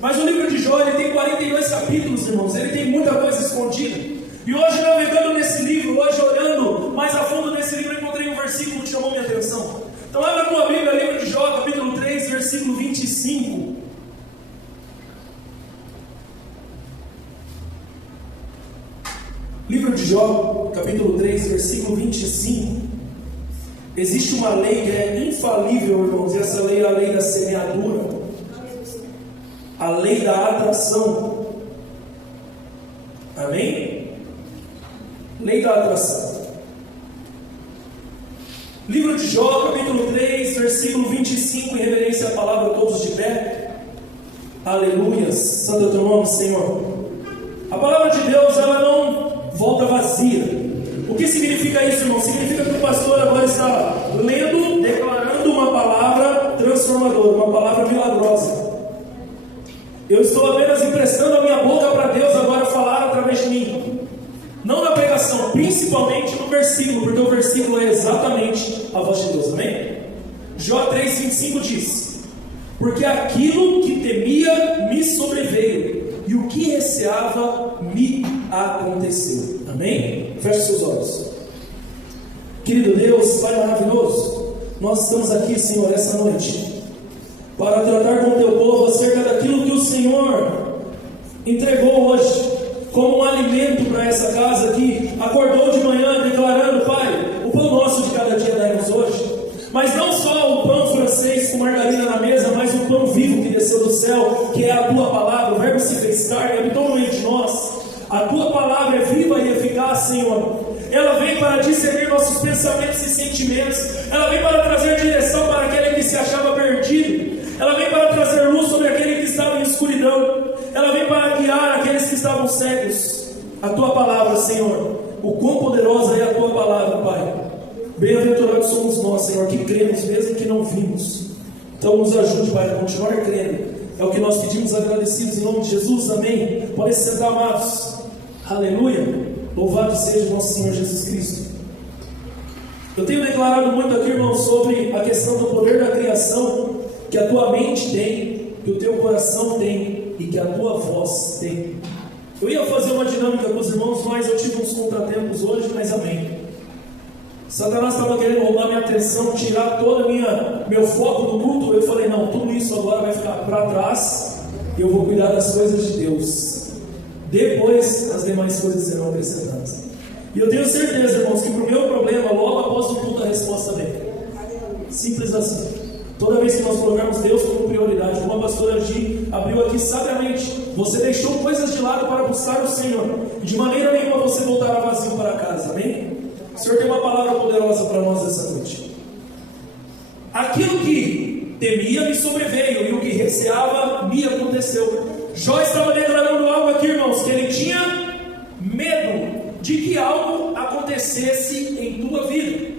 Mas o livro de Jó, ele tem 42 capítulos, irmãos. Ele tem muita coisa escondida. E hoje, navegando nesse livro, hoje olhando mais a fundo nesse livro, eu encontrei um versículo que chamou minha atenção. Então abra a tua Bíblia, livro de Jó, capítulo 3, versículo 25. Livro de Jó, capítulo 3, versículo 25. Existe uma lei que é infalível, irmãos, e essa lei é a lei da semeadura, a lei da atração. Amém? Lei da atração. Livro de Jó, capítulo 3, versículo 25, em reverência à palavra, todos de pé. Aleluias, santo é o teu nome, Senhor. A palavra de Deus, ela não volta vazia. O que significa isso, irmão? Significa que o pastor agora está lendo, declarando uma palavra transformadora, uma palavra milagrosa. Eu estou apenas emprestando a minha boca para Deus agora falar através de mim. Não na pregação, principalmente no versículo, porque o versículo é exatamente a voz de Deus, amém? Jó 3,25 diz: porque aquilo que temia me sobreveio, e o que receava me aconteceu. Amém? Feche seus olhos. Querido Deus, Pai maravilhoso, nós estamos aqui, Senhor, essa noite, para tratar com o teu povo acerca daquilo que o Senhor entregou hoje como um alimento para essa casa que acordou de manhã declarando: Pai, o pão nosso de cada dia dai-nos hoje. Mas não só o pão francês com margarina na mesa, mas o pão vivo que desceu do céu, que é a tua palavra. O verbo se fez carne e habitou no meio de nós. A tua palavra é viva e eficaz, Senhor. Ela vem para discernir nossos pensamentos e sentimentos. Ela vem para trazer direção para aquele que se achava perdido. Ela vem para trazer luz sobre aquele que estava em escuridão. Ela vem para guiar aqueles que estavam cegos. A tua palavra, Senhor, o quão poderosa é a tua palavra, Pai. Bem-aventurados somos nós, Senhor, que cremos mesmo que não vimos. Então nos ajude, Pai, a continuar crendo. É o que nós pedimos agradecidos em nome de Jesus, amém. Podem se sentar, amados. Aleluia. Louvado seja o nosso Senhor Jesus Cristo. Eu tenho declarado muito aqui, irmão, sobre a questão do poder da criação, que a tua mente tem, que o teu coração tem e que a tua voz tem. Eu ia fazer uma dinâmica com os irmãos, mas eu tive uns contratempos hoje, mas amém. Satanás estava querendo roubar minha atenção, tirar todo meu foco do culto. Eu falei: não, tudo isso agora vai ficar para trás. Eu vou cuidar das coisas de Deus. Depois as demais coisas serão acrescentadas. E eu tenho certeza, irmãos, que para o meu problema, logo após o culto, a resposta vem. Simples assim. Toda vez que nós colocarmos Deus como prioridade, como a pastora Gi abriu aqui sabiamente, você deixou coisas de lado para buscar o Senhor. E de maneira nenhuma você voltará vazio para casa, amém? O Senhor tem uma palavra poderosa para nós essa noite. Aquilo que temia me sobreveio, e o que receava me aconteceu. Jó estava declarando algo aqui, irmãos, que ele tinha medo de que algo acontecesse em tua vida.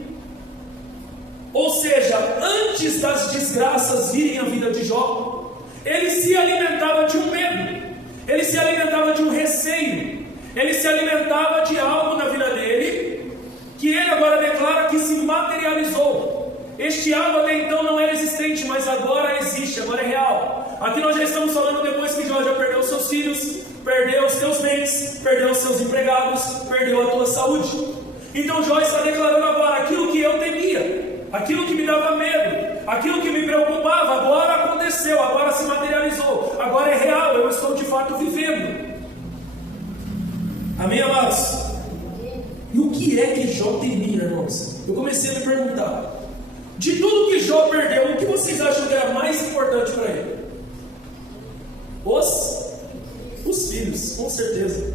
Ou seja, antes das desgraças virem à vida de Jó, ele se alimentava de um medo, ele se alimentava de um receio, ele se alimentava de algo na vida dele, que ele agora declara que se materializou. Este algo até então não era existente, mas agora existe, agora é real. Aqui nós já estamos falando depois que Jó já perdeu seus filhos, perdeu os seus bens, perdeu os seus empregados, perdeu a tua saúde. Então Jó está declarando agora: aquilo que eu temia, aquilo que me dava medo, aquilo que me preocupava, agora aconteceu, agora se materializou, agora é real, eu estou de fato vivendo. Amém, amados? E o que é que Jó temia, irmãos? Eu comecei a me perguntar: de tudo que Jó perdeu, o que vocês acham que era mais importante para ele? Os filhos, com certeza.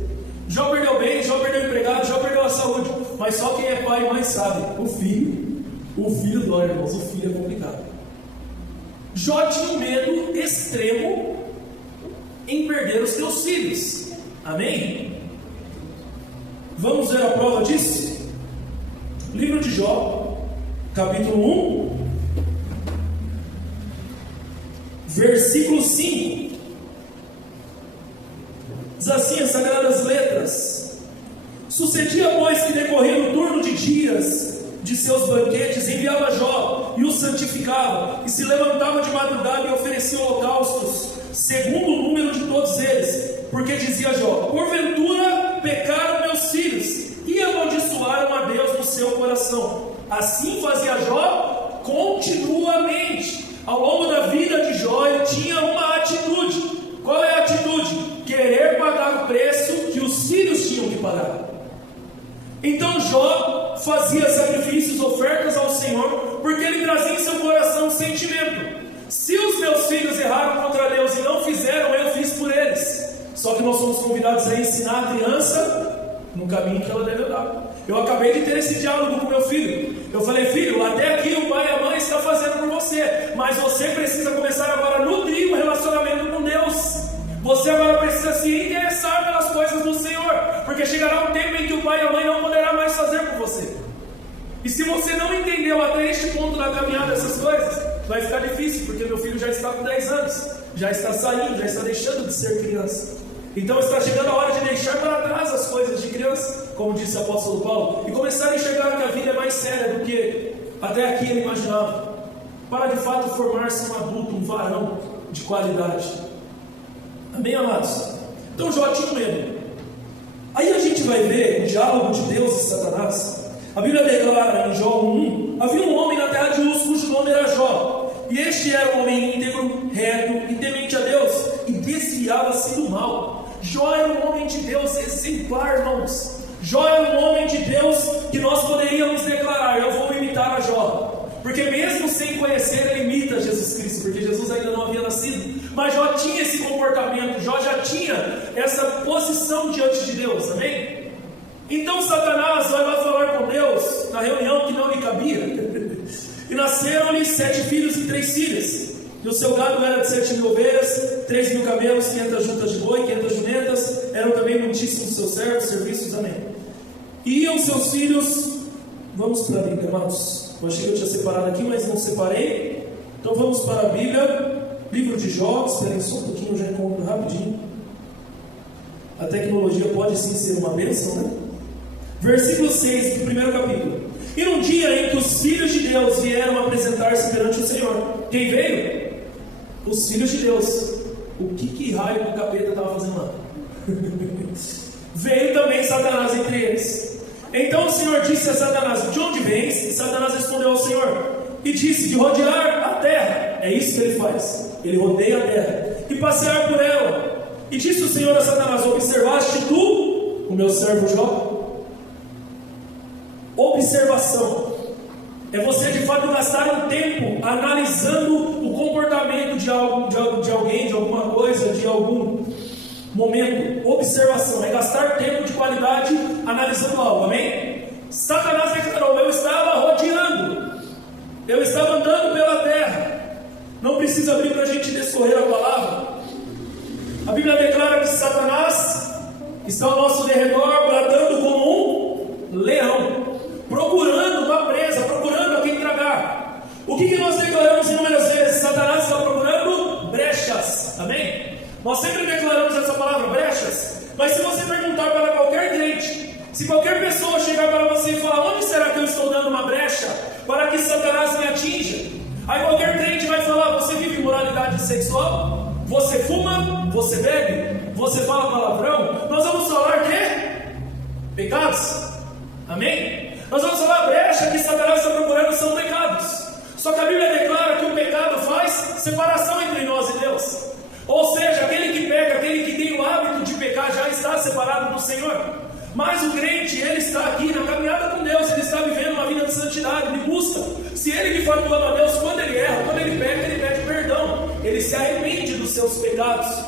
Jó perdeu bem, Jó perdeu o empregado, Jó perdeu a saúde. Mas só quem é pai mais sabe: o filho. O filho dói, irmãos, o filho é complicado. Jó tinha um medo extremo em perder os seus filhos. Amém? Vamos ver a prova disso? Livro de Jó, capítulo 1, versículo 5. Diz assim as Sagradas Letras: sucedia, pois, que decorria o turno de dias de seus banquetes, enviava Jó e o santificava, e se levantava de madrugada e oferecia holocaustos, segundo o número dizia Jó: porventura pecaram meus filhos e amaldiçoaram a Deus no seu coração. Assim fazia Jó continuamente. Ao longo da vida de Jó, ele tinha uma atitude. Qual é a atitude? Querer pagar o preço que os filhos tinham que pagar. Então Jó fazia sacrifícios, ofertas ao Senhor, porque ele trazia em seu coração um sentimento: se os meus filhos erraram contra Deus e não fizeram, eu fiz por eles. Só que nós somos convidados a ensinar a criança no caminho que ela deve andar. Eu acabei de ter esse diálogo com meu filho. Eu falei: filho, até aqui o pai e a mãe estão fazendo por você, mas você precisa começar agora a nutrir um relacionamento com Deus. Você agora precisa se interessar pelas coisas do Senhor, porque chegará um tempo em que o pai e a mãe não poderá mais fazer por você. E se você não entendeu até este ponto da caminhada essas coisas, vai ficar difícil, porque meu filho já está com 10 anos, já está saindo, já está deixando de ser criança. Então está chegando a hora de deixar para trás as coisas de criança, como disse o apóstolo Paulo, e começar a enxergar que a vida é mais séria do que até aqui ele imaginava, para de fato formar-se um adulto, um varão de qualidade. Amém, amados? Então Jó tinha medo. Aí a gente vai ver o diálogo de Deus e Satanás. A Bíblia declara em Jó 1: havia um homem na terra de Uz, cujo nome era Jó, e este era um homem íntegro, reto e temente a Deus, e desviava-se do mal. Jó era um homem de Deus exemplar, irmãos. Jó era um homem de Deus que nós poderíamos declarar: eu vou imitar a Jó. Porque mesmo sem conhecer, ele imita Jesus Cristo, porque Jesus ainda não havia nascido. Mas Jó tinha esse comportamento, Jó já tinha essa posição diante de Deus, amém? Então Satanás vai lá falar com Deus na reunião que não lhe cabia. E nasceram-lhe 7 filhos e 3 filhas. E o seu gado era de 7.000 ovelhas, 3.000 camelos, 500 juntas de boi, 500 jumentas. Eram também muitíssimos seus servos, serviços, amém. E iam seus filhos. Vamos para a Bíblia, amados. Eu achei que eu tinha separado aqui, mas não separei. Então vamos para a Bíblia. Livro de Jó. Esperem só um pouquinho, eu já encontro rapidinho. A tecnologia pode sim ser uma bênção, né? Versículo 6 do primeiro capítulo. E num dia em que os filhos de Deus vieram apresentar-se perante o Senhor. Quem veio? Os filhos de Deus. O que raio do capeta estava fazendo lá? Veio também Satanás entre eles. Então o Senhor disse a Satanás: de onde vens? E Satanás respondeu ao Senhor e disse: de rodear a terra. É isso que ele faz. Ele rodeia a terra e passear por ela. E disse o Senhor a Satanás: observaste tu o meu servo Jó? Observação é você de fato gastar um tempo analisando o comportamento de alguém, de alguma coisa, de algum momento. Observação é gastar tempo de qualidade analisando algo, amém? Satanás declarou: eu estava rodeando, eu estava andando pela terra. Não precisa abrir para a gente descorrer a palavra. A Bíblia declara que Satanás está ao nosso derredor, bradando como um leão, procurando uma presa, procurando a quem tragar. O que nós declaramos inúmeras vezes? Satanás está procurando brechas, amém? Nós sempre declaramos essa palavra, brechas. Mas se você perguntar para qualquer crente, se qualquer pessoa chegar para você e falar: onde será que eu estou dando uma brecha para que Satanás me atinja? Aí qualquer crente vai falar: você vive imoralidade sexual? Você fuma? Você bebe? Você fala palavrão? Nós vamos falar de pecados, amém? Nós vamos falar: a brecha que Satanás está procurando são pecados. Só que a Bíblia declara que o pecado faz separação entre nós e Deus. Ou seja, aquele que peca, aquele que tem o hábito de pecar, já está separado do Senhor. Mas o crente, ele está aqui na caminhada com Deus, ele está vivendo uma vida de santidade, ele busca. Se ele de fato ama a Deus, quando ele erra, quando ele peca, ele pede perdão, ele se arrepende dos seus pecados.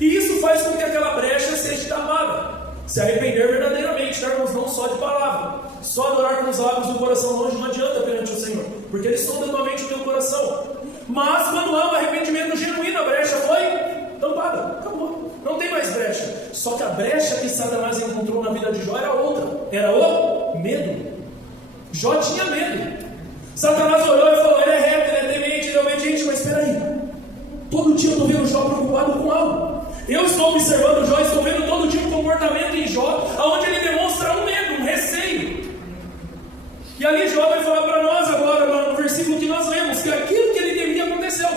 E isso faz com que aquela brecha seja tapada. Se arrepender verdadeiramente, tá, irmãos? Não só de palavra. Só adorar com os lábios do coração longe não adianta perante o Senhor, porque Ele sonda tua mente e o teu coração. Mas quando há um arrependimento genuíno, a brecha foi tampada, acabou, não tem mais brecha. Só que a brecha que Satanás encontrou na vida de Jó era outra, era o medo. Jó tinha medo. Satanás olhou e falou: ele é reto, ele é temente, ele é obediente. Mas espera aí, todo dia eu estou vendo Jó preocupado com algo. Eu estou observando Jó, estou vendo todo dia um comportamento em Jó, onde ele demonstra um medo, um receio. E ali Jó vai falar para nós agora, no versículo que nós lemos, que aquilo que ele temia aconteceu.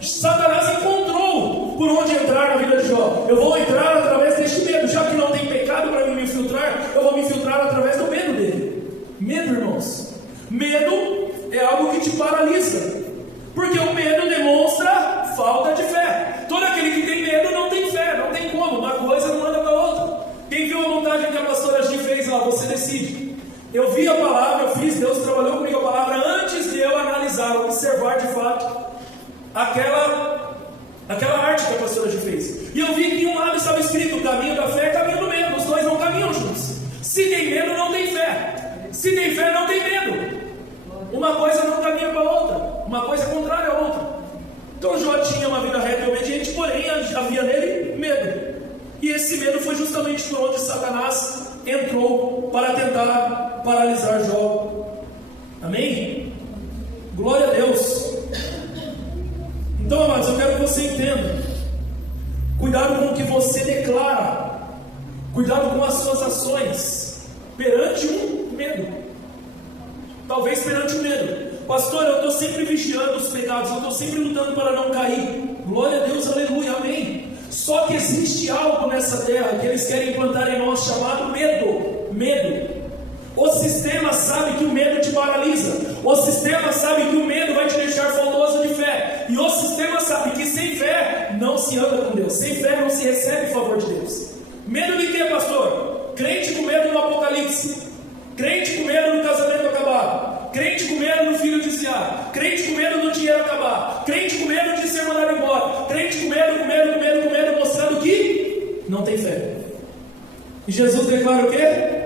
Satanás encontrou por onde entrar. entrar na vida de Jó? Eu vou entrar através deste medo. Já que não tem pecado para mim me infiltrar, eu vou me infiltrar através do medo dele. Medo, irmãos. Medo é algo que te paralisa. Porque o medo demonstra falta de fé. Todo aquele que tem medo não tem fé, não tem como. Uma coisa não anda com a outra. Quem viu a montagem que a pastora Gi fez lá, você decide. Eu vi a palavra, eu fiz, Deus trabalhou comigo a palavra antes de eu analisar, observar de fato aquela arte que a pastora Gi fez. E eu vi que em um lado estava escrito o caminho da fé e o caminho do medo. Os dois não caminham juntos. Se tem medo, não tem fé. Se tem fé, não tem medo. Uma coisa não caminha para a outra. Uma coisa é contrária à outra. Então Jó tinha uma vida reta e obediente, porém havia nele medo. E esse medo foi justamente por onde Satanás entrou para tentar paralisar Jó. Amém? Glória a Deus. Então, amados, eu quero que você entenda. Cuidado com o que você declara. Cuidado com as suas ações perante o medo. Talvez perante o medo. Pastor, eu estou sempre vigiando os pecados, eu estou sempre lutando para não cair. Glória a Deus, aleluia, amém. Só que existe algo nessa terra que eles querem implantar em nós chamado medo. Medo. O sistema sabe que o medo te paralisa. O sistema sabe que o medo vai te deixar faltoso de fé. E o sistema sabe que sem fé não se anda com Deus. Sem fé não se recebe o favor de Deus. Medo de quê, pastor? Crente com medo no Apocalipse. Crente com medo do casamento acabar. Crente com medo do filho desviar. Crente com medo do dinheiro acabar. Crente com medo de ser mandado embora. Crente com medo, mostrando que não tem fé. E Jesus declara o quê?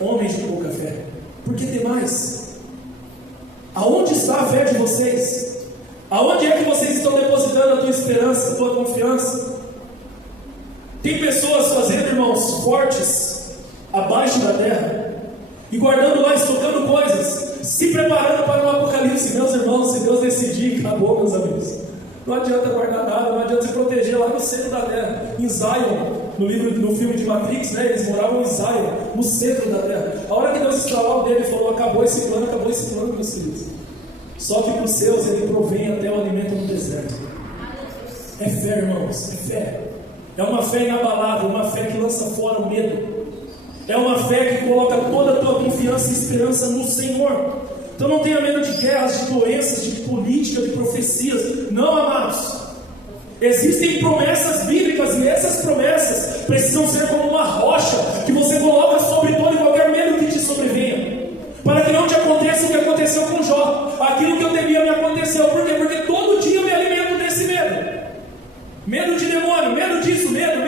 Homens de pouca fé. Por que demais? Aonde está a fé de vocês? Aonde é que vocês estão depositando a tua esperança, a tua confiança? Tem pessoas fazendo, irmãos, fortes abaixo da terra e guardando lá, estocando coisas, se preparando para o Apocalipse. Meus irmãos, se Deus decidir, acabou, meus amigos. Não adianta guardar nada, não adianta se proteger lá no centro da terra. Em Zion, no filme de Matrix, né, eles moravam em Zion, no centro da terra. A hora que Deus estralou o dedo e falou: acabou esse plano, meus filhos. Só que para os seus ele provém até o alimento no deserto. É fé, irmãos, é fé. É uma fé inabalável, uma fé que lança fora o medo. É uma fé que coloca toda a tua confiança e esperança no Senhor. Então não tenha medo de guerras, de doenças, de política, de profecias. Não, amados. Existem promessas bíblicas e essas promessas precisam ser como uma rocha que você coloca sobre todo e qualquer medo que te sobrevenha, para que não te aconteça o que aconteceu com Jó. Aquilo que eu temia me aconteceu. Por quê? Porque todo dia eu me alimento desse medo. Medo de demônio, medo disso, medo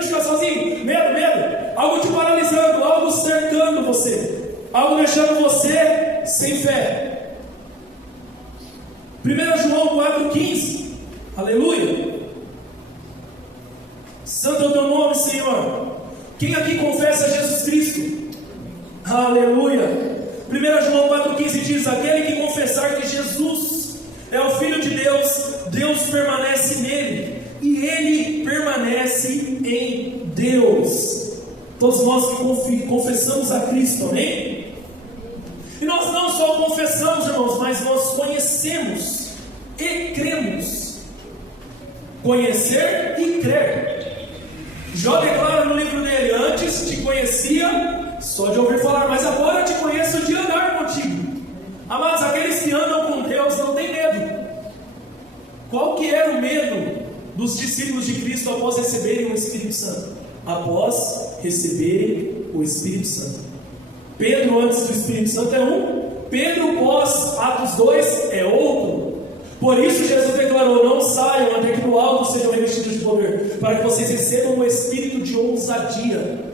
de ficar sozinho, medo. Algo te paralisando, algo cercando você, algo deixando você sem fé. 1 João 4,15. Aleluia. Santo é o teu nome, Senhor. Quem aqui confessa Jesus Cristo? Aleluia. 1 João 4,15 diz: aquele que confessar que Jesus é o Filho de Deus, Deus permanece nele e ele permanece em Deus. Todos nós que confessamos a Cristo, amém? E nós não só confessamos, irmãos, mas nós conhecemos e cremos. Conhecer e crer. Jó declara no livro dele: antes te conhecia só de ouvir falar, mas agora te conheço de andar contigo. Amados, aqueles que andam com Deus não têm medo. Qual que era o medo dos discípulos de Cristo após receberem o Espírito Santo? Após receberem o Espírito Santo. Pedro antes do Espírito Santo é um, Pedro pós Atos 2 é outro. Por isso Jesus declarou: não saiam até que no alto sejam revestidos de poder, para que vocês recebam o espírito de ousadia.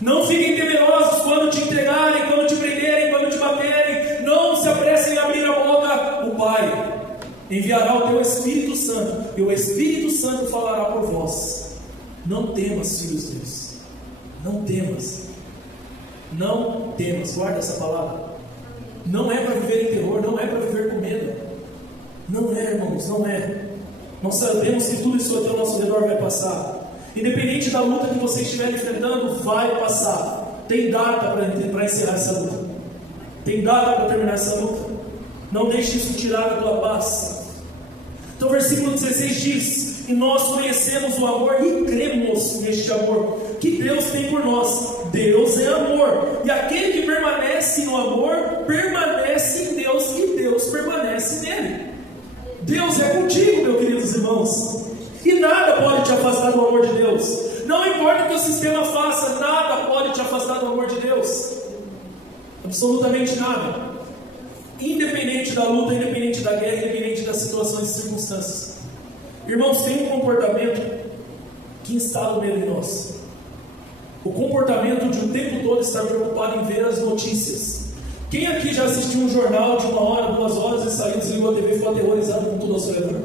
Não fiquem temerosos quando te entregarem, quando te prenderem, quando te baterem. Não se apressem a abrir a boca. O Pai enviará o teu Espírito Santo, e o Espírito Santo falará por vós. Não temas, filhos de Deus. Não temas. Não temas. Guarda essa palavra. Não é para viver em terror, não é para viver com medo. Não é, irmãos, não é. Nós sabemos que tudo isso aqui ao nosso redor vai passar. Independente da luta que você estiver enfrentando, vai passar. Tem data para encerrar essa luta. Tem data para terminar essa luta. Não deixe isso tirar a tua paz. Então o versículo 16 diz: e nós conhecemos o amor e cremos neste amor que Deus tem por nós. Deus é amor, e aquele que permanece no amor, permanece em Deus, e Deus permanece nele. Deus é contigo, meus queridos irmãos, e nada pode te afastar do amor de Deus. Não importa o que o sistema faça, nada pode te afastar do amor de Deus. Absolutamente nada. Independente da luta, independente da guerra, independente das situações e circunstâncias. Irmãos, tem um comportamento que instala o medo em nós. O comportamento de o tempo todo estar preocupado em ver as notícias. Quem aqui já assistiu um jornal de 1 hora, 2 horas e saiu, desligou a TV e ficou aterrorizado com tudo ao seu redor?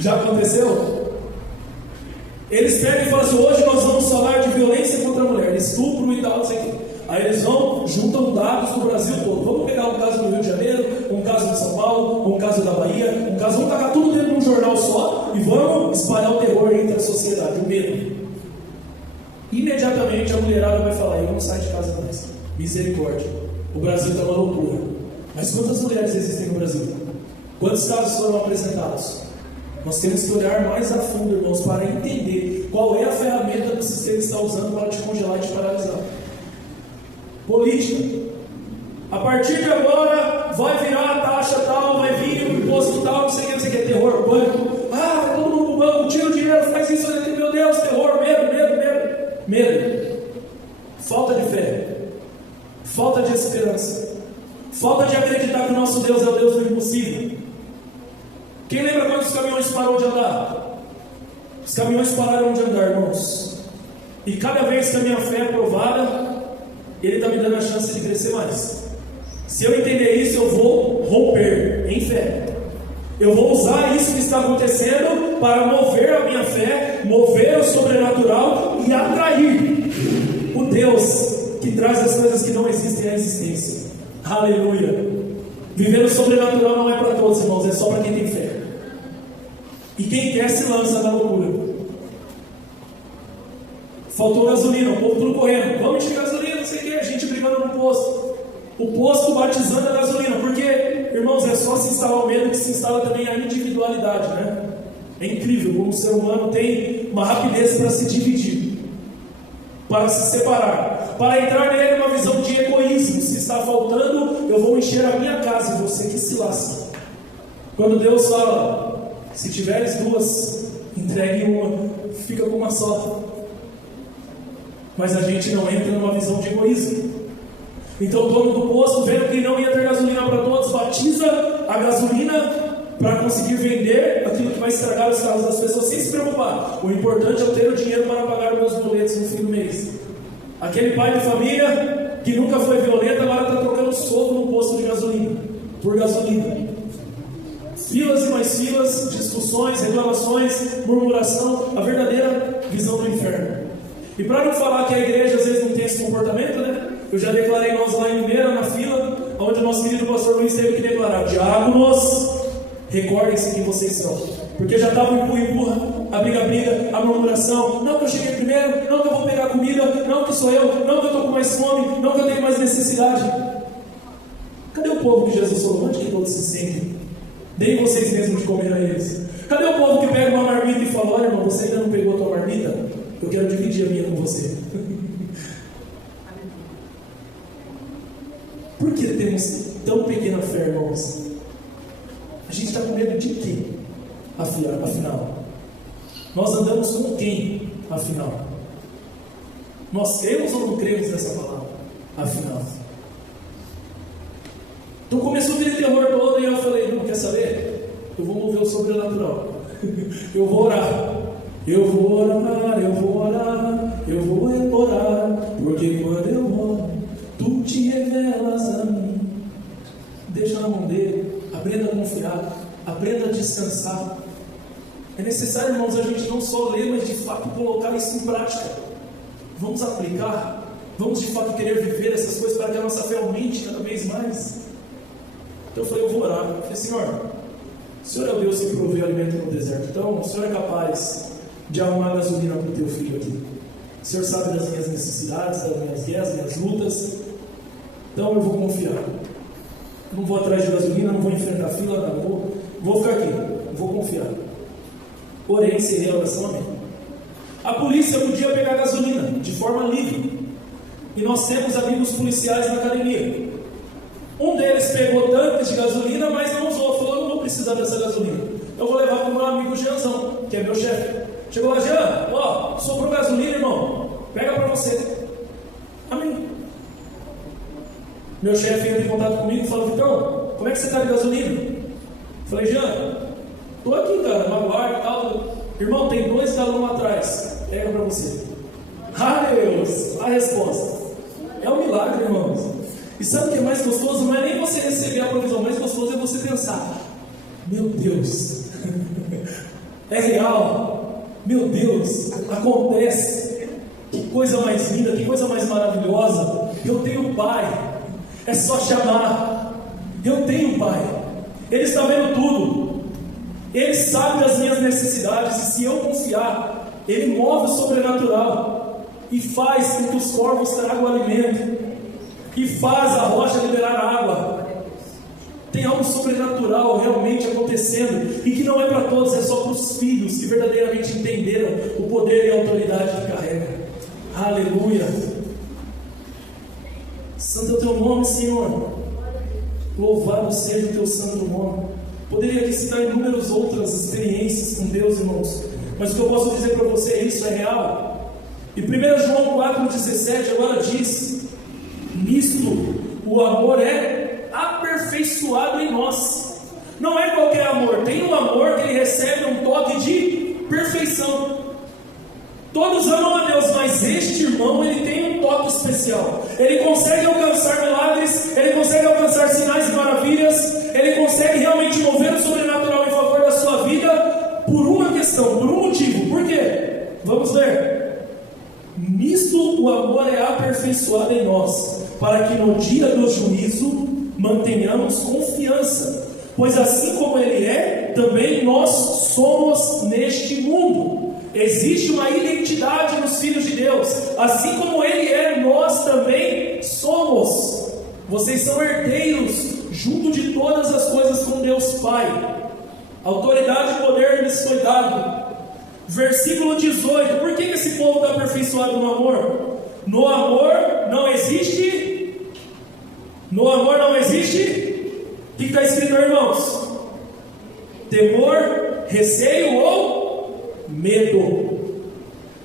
Já aconteceu? Eles pegam e falam assim: hoje nós vamos falar de violência contra a mulher, estupro e tal, não sei o que. Aí eles juntam dados do Brasil todo. Vamos pegar um caso do Rio de Janeiro, um caso de São Paulo, um caso da Bahia, um caso, vamos tacar tudo dentro de um jornal só e vamos espalhar o terror entre a sociedade, o medo. Imediatamente a mulherada vai falar: eu não saio de casa mais. Misericórdia, o Brasil está uma loucura. Mas quantas mulheres existem no Brasil? Quantos casos foram apresentados? Nós temos que olhar mais a fundo, irmãos, para entender qual é a ferramenta que o sistema está usando para te congelar e te paralisar. Política. A partir de agora vai virar a taxa tal, vai vir o imposto tal, não sei o que, terror, pânico. Vai todo mundo pro banco, tira o dinheiro, faz isso, meu Deus, terror, medo. Falta de fé, falta de esperança, falta de acreditar que o nosso Deus é o Deus do impossível. Quem lembra quando os caminhões pararam de andar? Os caminhões pararam de andar, irmãos. E cada vez que a minha fé é provada, Ele está me dando a chance de crescer mais. Se eu entender isso, eu vou romper em fé. Eu vou usar isso que está acontecendo para mover a minha fé, mover o sobrenatural e atrair o Deus que traz as coisas que não existem à existência. Aleluia! Viver o sobrenatural não é para todos, irmãos, é só para quem tem fé. E quem quer se lança na loucura. Faltou gasolina, o povo tudo correndo. Vamos encher gasolina, não sei o que, a gente brigando no posto. O posto batizando a gasolina. Porque, irmãos, é só se instalar o medo que se instala também a individualidade, né? É incrível como o ser humano tem uma rapidez para se dividir, para se separar, para entrar nele uma visão de egoísmo. Se está faltando, eu vou encher a minha casa e você que se lasca. Quando Deus fala: se tiveres 2, entregue uma, fica com uma só. Mas a gente não entra numa visão de egoísmo. Então o dono do posto, vendo que não ia ter gasolina para todos, batiza a gasolina para conseguir vender aquilo que vai estragar os carros das pessoas, sem se preocupar. O importante é eu ter o dinheiro para pagar os meus boletos no fim do mês. Aquele pai de família que nunca foi violento, agora está trocando soco no posto de gasolina, por gasolina. Filas e mais filas, discussões, reclamações, murmuração, a verdadeira visão do inferno. E para não falar que a igreja às vezes não tem esse comportamento, né? Eu já declarei nós lá em Limeira, na fila, onde o nosso querido pastor Luiz teve que declarar: diáconos, recordem-se quem vocês são. Porque já estava empurra, a briga, a murmuração. Não que eu cheguei primeiro, não que eu vou pegar comida, não que sou eu, não que eu estou com mais fome, não que eu tenho mais necessidade. Cadê o povo que Jesus falou? Onde que todos se sentem? Deem vocês mesmos de comer a eles. Cadê o povo que pega uma marmita e fala: olha, irmão, você ainda não pegou a tua marmita? Eu quero dividir a minha com você. Por que temos tão pequena fé, irmãos? A gente está com medo de quê? Afinal, nós andamos com quem? Afinal, nós cremos ou não cremos nessa palavra? Afinal, então começou a vir o terror todo e eu falei: não, quer saber? Eu vou mover o sobrenatural. Eu vou orar. Eu vou orar, eu vou orar, eu vou orar, porque quando eu oro, tu te revelas a mim. Deixa na mão dele, aprenda a confiar, aprenda a descansar. É necessário, irmãos, a gente não só ler, mas de fato colocar isso em prática. Vamos aplicar, vamos de fato querer viver essas coisas para que a nossa fé aumente cada vez mais. Então eu falei: eu vou orar. Eu falei: Senhor, o Senhor é o Deus que provê alimento no deserto. Então o Senhor é capaz de arrumar gasolina para o teu filho aqui. O Senhor sabe das minhas necessidades, das minhas guerras, das minhas lutas. Então eu vou confiar. Não vou atrás de gasolina, não vou enfrentar fila, não vou ficar aqui, vou confiar. Orei, encerrei a oração, amém. A polícia podia pegar gasolina de forma livre. E nós temos amigos policiais na academia. Um deles pegou tanques de gasolina, mas não usou. Falou, não vou precisar dessa gasolina. Eu vou levar para o meu amigo Jeanzão, que é meu chefe. Chegou lá, Jean, ó, sobrou gasolina, irmão. Pega para você. Amém. Meu chefe entra em contato comigo e fala, Vitão, como é que você está de gasolina? Falei, Jean, estou aqui, cara, na guarda e tal. Irmão, tem 2 galões atrás. Pega para você. Ah, Deus, a resposta. É um milagre, irmãos. E sabe o que é mais gostoso? Não é nem você receber a provisão, mais gostoso é você pensar, meu Deus, é real, meu Deus, acontece, que coisa mais linda, que coisa mais maravilhosa. Eu tenho um Pai, é só chamar. Eu tenho um Pai, Ele está vendo tudo, Ele sabe das minhas necessidades, e se eu confiar, Ele move o sobrenatural e faz com que os corvos tragam alimento, e faz a rocha liberar água. Tem algo sobrenatural realmente acontecendo, e que não é para todos, é só para os filhos que verdadeiramente entenderam o poder e a autoridade que carrega. Aleluia. Santo é o teu nome, Senhor. Louvado seja o teu santo nome. Poderia aqui citar inúmeras outras experiências com Deus, irmãos, mas o que eu posso dizer para você é isso, é real. E 1 João 4,17 agora diz: nisto o amor é aperfeiçoado em nós. Não é qualquer amor, tem um amor que ele recebe um toque de perfeição. Todos amam a Deus, mas este irmão, ele tem um toque especial. Ele consegue alcançar milagres, ele consegue alcançar sinais e maravilhas, ele consegue realmente mover o sobrenatural em favor da sua vida por uma questão, por um motivo. Por quê? Vamos ver. Nisto o amor é aperfeiçoado em nós, para que no dia do juízo mantenhamos confiança, pois assim como Ele é, também nós somos neste mundo. Existe uma identidade nos filhos de Deus, assim como Ele é, nós também somos. Vocês são herdeiros junto de todas as coisas com Deus Pai. Autoridade e poder lhes foi dado. Versículo 18. Por que esse povo está aperfeiçoado no amor? No amor não existe. No amor não existe. O que está escrito, irmãos? Temor, receio ou medo.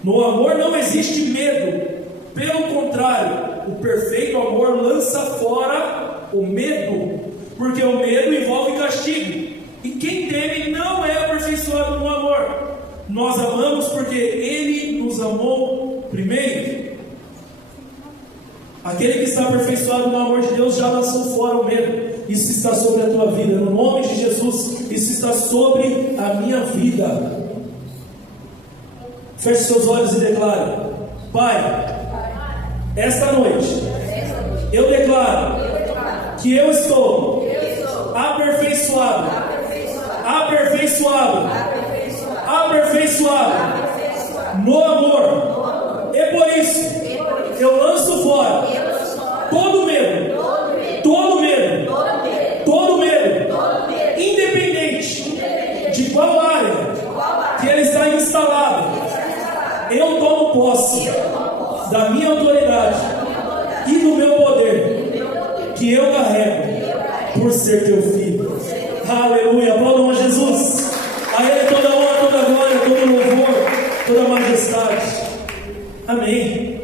No amor não existe medo. Pelo contrário, o perfeito amor lança fora o medo, porque o medo envolve castigo. E quem teme não é aperfeiçoado no amor. Nós amamos porque Ele nos amou primeiro. Aquele que está aperfeiçoado no amor de Deus já lançou fora o medo. Isso está sobre a tua vida, no nome de Jesus. Isso está sobre a minha vida. Feche seus olhos e declare: Pai, esta noite eu declaro que eu estou aperfeiçoado no amor. E por isso eu lanço fora todo medo, independente de qual área que ele está instalado. Eu tomo posse da minha autoridade e do meu poder que eu carrego por ser teu filho. Aleluia, aplaudam a Jesus. A Ele toda honra, toda glória, todo louvor, toda majestade. Amém.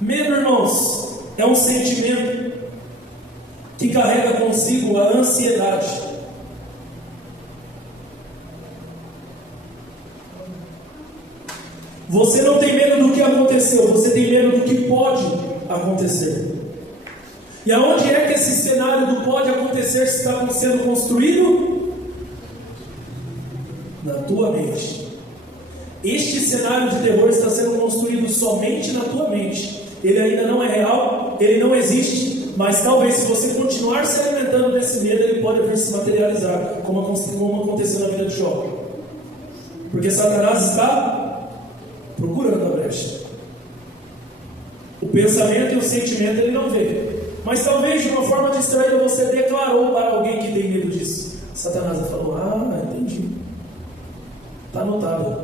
Medo, irmãos, é um sentimento que carrega consigo a ansiedade. Você não tem medo do que aconteceu, você tem medo do que pode acontecer. E aonde é que esse cenário do pode acontecer está sendo construído? Na tua mente. Este cenário de terror está sendo construído somente na tua mente. Ele ainda não é real, ele não existe, mas talvez se você continuar se alimentando desse medo, ele pode vir se materializar, como aconteceu na vida de Jó. Porque Satanás está procurando a brecha. O pensamento e o sentimento ele não vê, mas talvez de uma forma distraída você declarou para alguém que tem medo disso. Satanás falou: ah, entendi. Está anotado.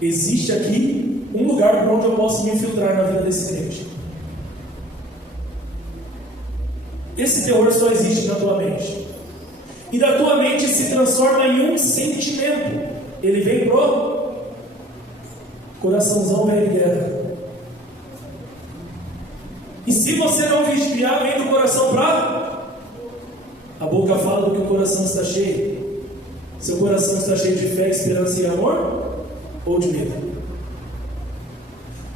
Existe aqui um lugar por onde eu posso me infiltrar na vida desse crente. Esse terror só existe na tua mente. E da tua mente se transforma em um sentimento. Ele vem pro coraçãozão velho de guerra. E se você não vigiar, vem do coração para a boca fala do que o coração está cheio. Seu coração está cheio de fé, esperança e amor? Ou de medo?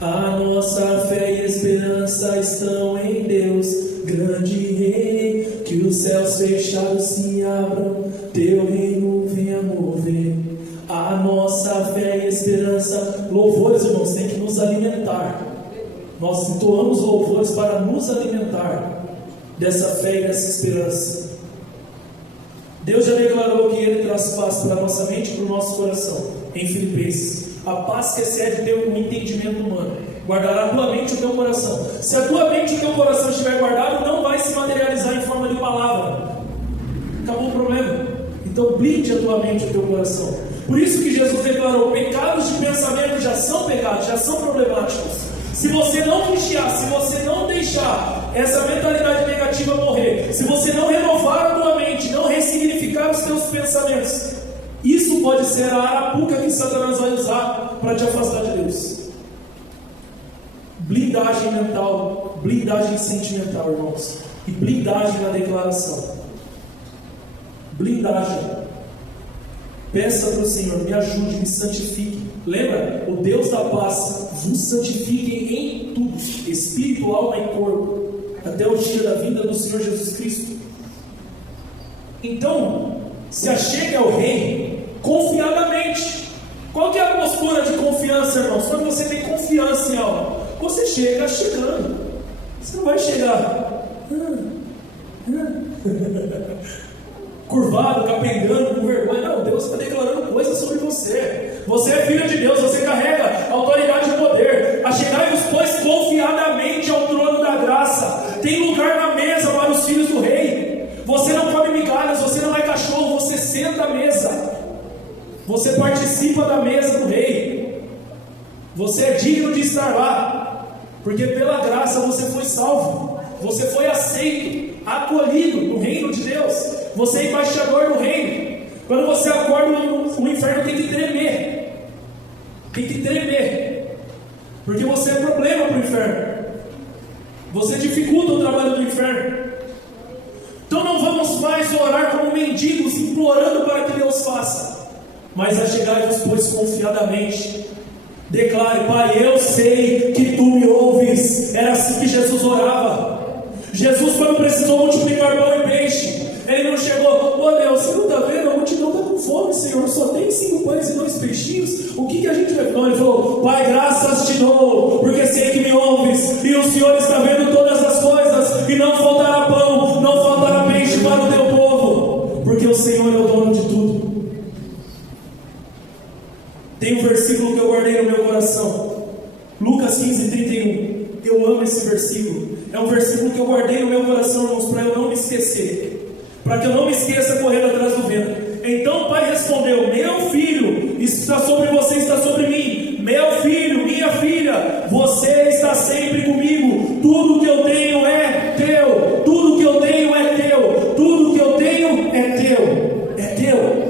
A nossa fé e esperança estão em Deus, grande Rei. Que os céus fechados se abram, teu reino venha mover. A nossa fé e esperança. Louvores, irmãos, tem que nos alimentar. Nós entoamos louvores para nos alimentar dessa fé e dessa esperança. Deus já declarou que Ele traz paz para a nossa mente e para o nosso coração. Em Filipenses, a paz que excede o teu entendimento humano guardará a tua mente e o teu coração. Se a tua mente e o teu coração estiver guardado, não vai se materializar em forma de palavra. Acabou o problema. Então blinde a tua mente e o teu coração. Por isso que Jesus declarou: pecados de pensamento já são pecados, já são problemáticos. Se você não vigiar, se você não deixar essa mentalidade negativa morrer, se você não renovar a tua mente, não ressignificar os teus pensamentos, isso pode ser a arapuca que Satanás vai usar para te afastar de Deus. Blindagem mental, blindagem sentimental, irmãos, e blindagem na declaração. Blindagem. Peça para o Senhor: me ajude, me santifique. Lembra? O Deus da paz vos santifique em tudo, espírito, alma e corpo, até o dia da vinda do Senhor Jesus Cristo. Então, se achegue ao Rei confiadamente. Qual que é a postura de confiança, irmãos? Quando você tem confiança em algo, você chega chegando. Você não vai chegar curvado, capengando, com vergonha. Não, Deus está declarando coisas sobre você. Você é filho de Deus, você carrega autoridade e poder. Achegai-vos, pois, confiadamente ao trono da graça. Tem lugar na mesa para os filhos do Rei. Você não come migalhas, você não é cachorro, você senta à mesa. Você participa da mesa do Rei. Você é digno de estar lá, porque pela graça você foi salvo. Você foi aceito, acolhido no reino de Deus. Você é embaixador do reino. Quando você acorda, o inferno tem que tremer. Tem que tremer. Porque você é problema para o inferno. Você dificulta o trabalho do inferno. Então não vamos mais orar como mendigos, implorando para que Deus faça. Mas achegai-vos, pois, confiadamente. Declare: Pai, eu sei que Tu me ouves. Era assim que Jesus orava. Jesus, quando precisou multiplicar pão e peixe, Ele não chegou: oh Deus, você não está vendo? A multidão está com fome, Senhor, só tem 5 pães e 2 peixinhos. O que a gente vai? Não, Ele falou: Pai, graças te dou, porque sei que me ouves, e o Senhor está vendo todas as coisas, e não faltará pão, não faltará peixe para o teu povo, porque o Senhor é o dono de tudo. Tem um versículo que eu guardei no meu coração, Lucas 15:31. Eu amo esse versículo. É um versículo que eu guardei no meu coração, irmãos, para eu não me esquecer, para que eu não me esqueça correndo atrás do vento. Então o pai respondeu: meu filho, isso está sobre você, está sobre mim. Meu filho, minha filha, você está sempre comigo. Tudo que eu tenho é teu. Tudo que eu tenho é teu. Tudo que eu tenho é teu. É teu.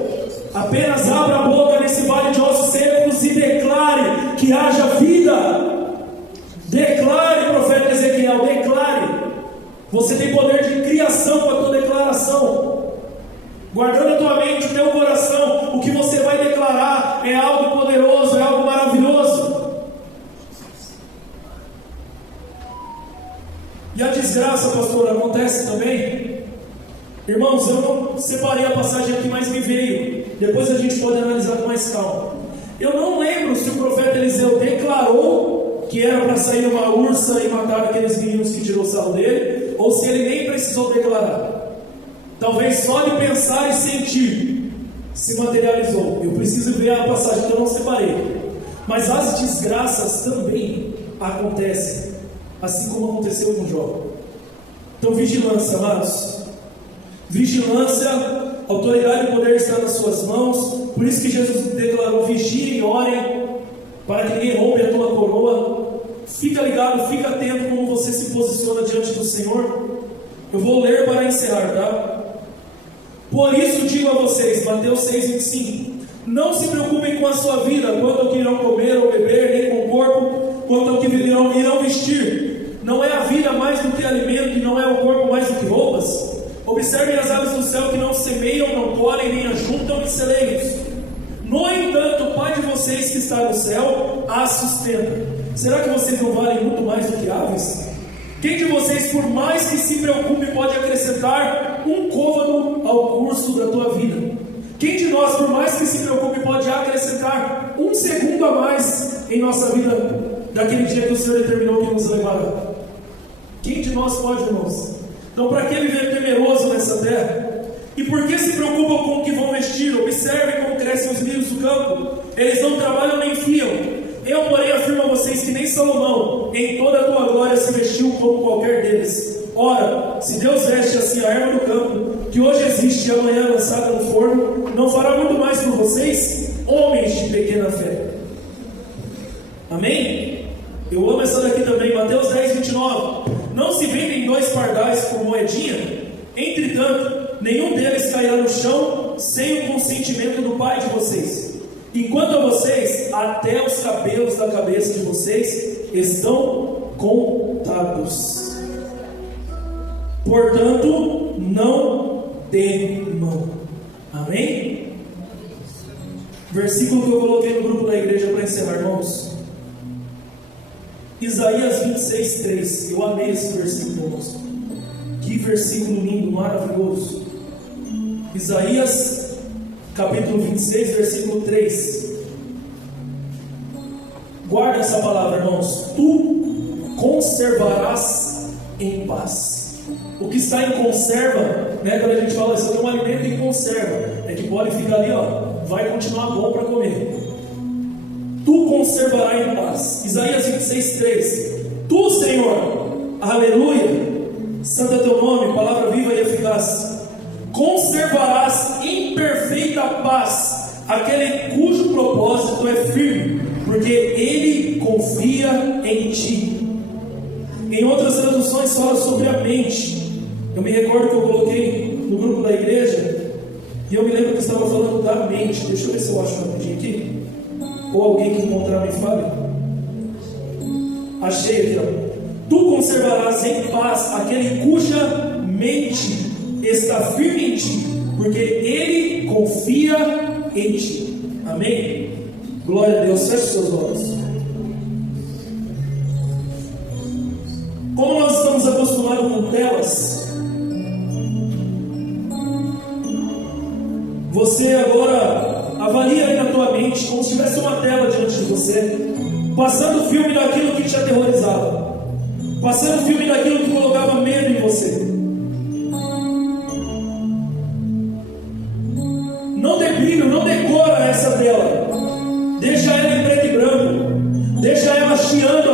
Apenas abra a boca nesse vale de ossos secos e declare que haja vida. Declare, profeta Ezequiel, declare. Você tem poder de criação com a tua declaração. Guardando a tua mente, o teu coração, o que você vai declarar é algo poderoso, é algo maravilhoso. E a desgraça, pastor, acontece também. Irmãos, eu não separei a passagem aqui, mas me veio. Depois a gente pode analisar com mais calma. Eu não lembro se o profeta Eliseu declarou que era para sair uma ursa e matar aqueles meninos que tirou o sarro dele, ou se ele nem precisou declarar. Talvez só de pensar e sentir se materializou. Eu preciso ver a passagem que eu não separei. Mas as desgraças também acontecem, assim como aconteceu com Jó. Então vigilância, amados. Vigilância, autoridade e poder estão nas suas mãos. Por isso que Jesus declarou: vigiem e orem, para que ninguém roube a tua coroa. Fica ligado, fica atento como você se posiciona diante do Senhor. Eu vou ler para encerrar, tá? Por isso digo a vocês, Mateus 6,25: não se preocupem com a sua vida, quanto ao que irão comer ou beber, nem com o corpo, quanto ao que irão vestir. Não é a vida mais do que alimento, e não é o corpo mais do que roupas? Observem as aves do céu, que não semeiam, não colhem, nem ajuntam em celeiros. No entanto, o Pai de vocês que está no céu as sustenta. Será que vocês não valem muito mais do que aves? Quem de vocês, por mais que se preocupe, pode acrescentar um côvado ao curso da tua vida? Quem de nós, por mais que se preocupe, pode acrescentar um segundo a mais em nossa vida, daquele dia que o Senhor determinou que nos levará? Quem de nós pode, irmãos? Então, para que viver temeroso nessa terra? E por que se preocupam com o que vão vestir? Observem como crescem os lírios do campo. Eles não trabalham nem fiam. Eu, porém, afirmo a vocês que nem Salomão, em toda a tua glória, se vestiu como qualquer deles. Ora, se Deus veste assim a erva do campo, que hoje existe e amanhã é lançada no forno, não fará muito mais por vocês, homens de pequena fé? Amém? Eu amo essa daqui também, Mateus 10,29. Não se vendem 2 pardais por moedinha? Entretanto, nenhum deles cairá no chão sem o consentimento do Pai de vocês. E quanto a vocês, até os cabelos da cabeça de vocês estão contados. Portanto, não temam. Amém? Versículo que eu coloquei no grupo da igreja para encerrar, irmãos. Isaías 26:3. Eu amei esse versículo, irmãos. Que versículo lindo, maravilhoso. Isaías capítulo 26, versículo 3. Guarda essa palavra, irmãos. Tu conservarás em paz. O que está em conserva, né, quando a gente fala isso aqui é um alimento em conserva, é que pode ficar ali, ó, vai continuar bom para comer. Tu conservarás em paz. Isaías 26:3. Tu, Senhor, aleluia, santo é teu nome, palavra viva e eficaz, conservarás em perfeita paz aquele cujo propósito é firme, porque ele confia em ti. Em outras traduções fala sobre a mente. Eu me recordo que eu coloquei no grupo da igreja, e eu me lembro que estava falando da mente. Deixa eu ver se eu acho rapidinho aqui, ou alguém que encontrar me fale. Achei aqui, ó. Tu conservarás em paz aquele cuja mente está firme em ti, porque ele confia em ti. Amém? Glória a Deus. Feche seus olhos. Como nós estamos acostumados com telas, você agora avalia aí na tua mente como se tivesse uma tela diante de você, passando o filme daquilo que te aterrorizava, passando o filme daquilo que colocava medo em você. Não dê brilho, não decora essa tela. Deixa ela em preto e branco. Deixa ela chiando